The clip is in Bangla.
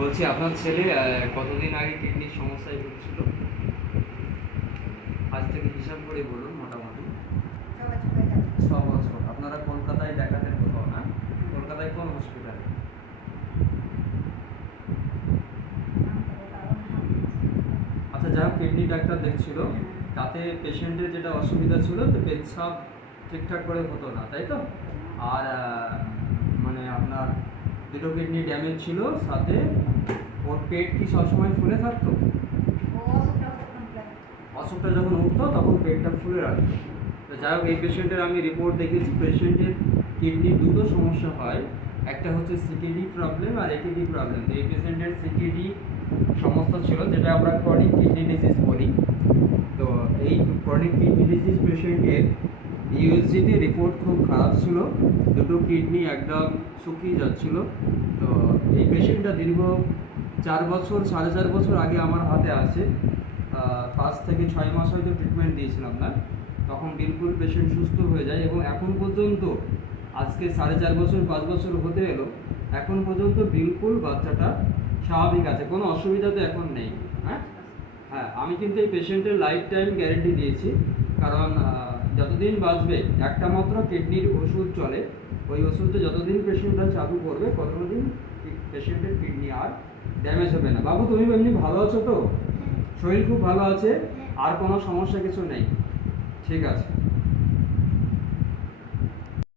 বলছি, আপনার ছেলে কতদিন আগে কিডনির সমস্যায় ভুগছিল? আজ থেকে হিসাব করে বলুন মোটামুটি। ছ বছর। আপনারা কলকাতায় দেখাতেন কোথাও, না? কলকাতায় কোন হসপিটালে আচ্ছা হোক, কিডনি ডাক্তার দেখছিল। তাতে পেশেন্টের যেটা অসুবিধা ছিল যে পেচ্ছাপ ঠিকঠাক করে হতো না, তাই তো? আর মানে আপনার দুটো কিডনি ড্যামেজ ছিল সাথে ওর পেট কি সবসময় ফুলে থাকতো? অসুখটা যখন উঠতো তখন পেটটা ফুলে রাখতো। তো যাই হোক এই পেশেন্টের আমি রিপোর্ট দেখেছি পেশেন্টের কিডনির দুটো সমস্যা হয়। একটা হচ্ছে সিকিডি প্রবলেম আর একিডি প্রবলেম তো এই পেশেন্টের সিকিডি সমস্যা ছিল যেটা আমরা ক্রনিক কিডনি ডিজিজ বলি। তো এই ক্রনিক কিডনি ডিজিজ পেশেন্টের ইউএসজিতে রিপোর্ট খুব খারাপ ছিল। দুটো কিডনি একদম শুকিয়ে যাচ্ছিল। তো এই পেশেন্টটা দীর্ঘ চার বছর, সাড়ে চার বছর আগে আমার হাতে আছে পাঁচ থেকে ছয় মাস হয়তো ট্রিটমেন্ট দিয়েছিলাম না। তখন বিলকুল পেশেন্ট সুস্থ হয়ে যায় এবং এখন পর্যন্ত, আজকে সাড়ে চার বছর, পাঁচ বছর হতে এলো। এখন পর্যন্ত বিলকুল বাচ্চাটা স্বাভাবিক আছে। কোনো অসুবিধা তো এখন নেই। হ্যাঁ? হ্যাঁ আমি কিন্তু এই পেশেন্টের লাইফ টাইম গ্যারেন্টি দিয়েছি। কারণ যতদিন বাঁচবে একটা মাত্র কিডনির ওষুধ চলে ওই ওষুধটা যতদিন পেশেন্টরা চালু করবে ততদিন পেশেন্টের কিডনি আর ড্যামেজ হবে না। বাবু তুমি এমনি ভালো আছো তো? শরীর খুব ভালো আছে আর কোনো সমস্যা কিছু নেই। ঠিক আছে।